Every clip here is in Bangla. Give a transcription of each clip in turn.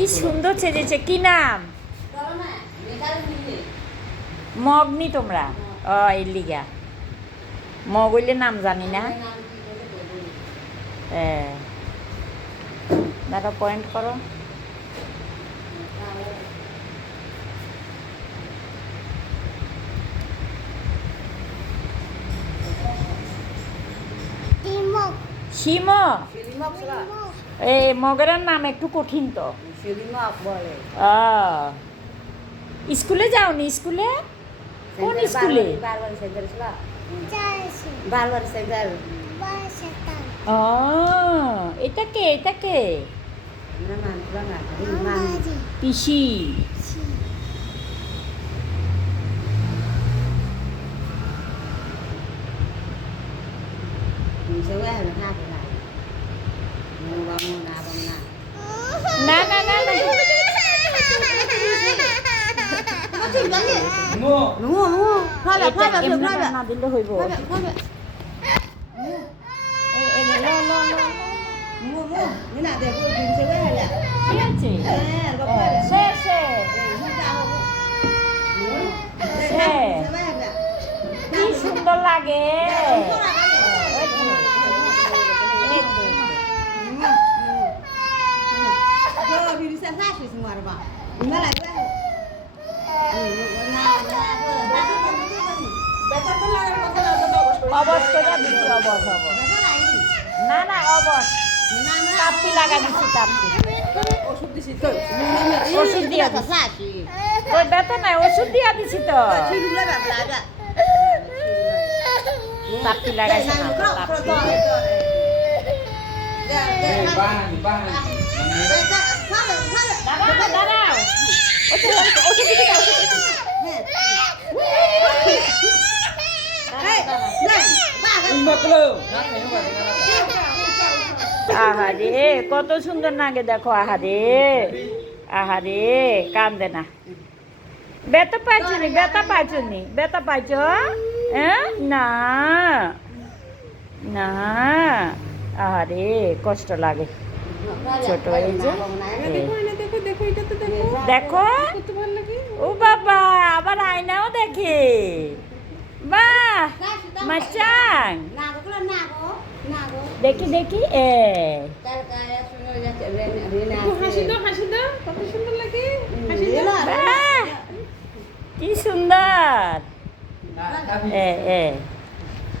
কি সুন্দর সেজেছে, কি নাম? মগনি তোমরা? ও এর লিগা মগ হইলে নাম জানি না। হ্যাঁ, দাদা পয়েন্ট করো। শিম, এই মগের নাম একটু কঠিন তো। স্কুলে যাওনি? স্কুলে কোন স্কুলে? ও এটা কে? এটা কে? পিসি। না না না না না দিলে হইব। কি সুন্দর লাগে। অবশ করে দিচ্ছি, অবশ অবশ। না না অবশ, তাপ্পি লাগা দিচ্ছি, তাপ্পি। ওষুধ দিয়া দিচ্ছি। ওই ব্যথা নাই, ওষুধ দিয়া দিচ্ছি তো। তাপ্পি লাগাইছে না, তাপ্পি। দাঁড়াও, ওষুধ দিতে দাও, ওষুধ দিতে দাও। আহারে কত সুন্দর নাগে দেখো। আহারে আহারে কান্দে না। ব্যথা পাইছো নি? ব্যথা পাইছো নি? ব্যথা পাইছো? হ্যাঁ না না, আহারে কষ্ট লাগে। ছোট এই যে দেখো, ও বাবা আবার আয়নাও দেখে। বাহ মাচাং, দেখি দেখি। কি সুন্দর।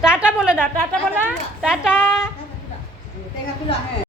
টাটা বলে দাও, টাটা বলো, টাটা।